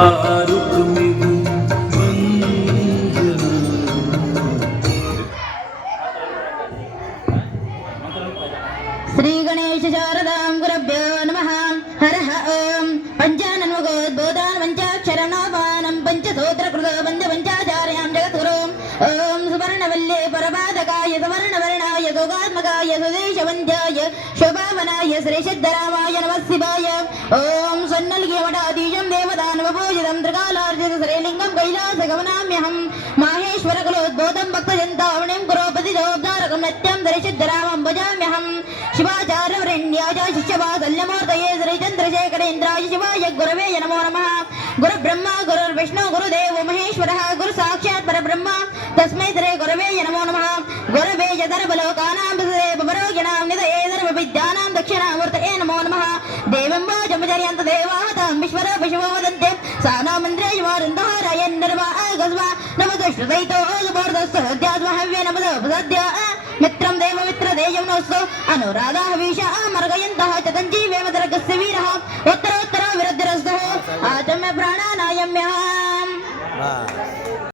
మారుతుమిగు శ్రీ గణేశ శారదాం గురుభ్యో నమః. హరః ఓం. పంచానన్ముఖోద్బోధాన్ పంచాక్షరనామానం పంచసూత్రకృత వంద పంచాచార్యాం జగద్గురుం. ఓం సువర్ణవల్లే పరపాదకాయ సువర్ణవర్ణాయ గోగాత్మకాయ సుదేశవంద్యాయ శోభావనాయ శ్రీసిద్ధరామాయ నమః శివాయ. ఓం సన్నల్గిమఠాధీశం దేవదానవపూజితం త్రికాలార్జిత శ్రీలింగం కైలాసగమనామ్యహం. మాహేశ్వర కులోద్బోధం భక్తజంతావణిం కురోపతి జోద్ధారకం నిత్యం శ్రీసిద్ధరామం భజామ్యహం. శివాచార్యవరేణ్యాయ శిష్యవాసల్యమూర్తయే శ్రీచంద్రశేఖరేంద్రాయ శివాయ గురవే నమో నమః. గురుబ్రహ్మ గురుర్విష్ణు గురుదేవో మహేశ్వరః గురు సాక్షాత్ పరబ్రహ్మ తస్మై శ్రీ గురవే నమో నమః. గురవే సర్వలోకానాం పరోగిణాం నిధయే సర్వవిద్యానాం దక్షిణామూర్తయే నమో నమః. దేవం వాచమచర్యంత దేవాహతాం విశ్వర పశువో వదంతే సానామంద్రేయమారుందహారాయన్ నిర్వాగస్వ నమః శ్రుతైతో సుబోర్ధస్సద్యాద్మహవ్యే నమః ఉపసద్యా మిత్రం దేవమిత్రదేయం నోస్తు అనురాధా వీషా మర్గయంతః చతంజీవేమదరగస్య వీరః ఉత్తరోత్తర విరుద్ధిరస్తః ఆచమ్య ప్రాణానాయమ్యః.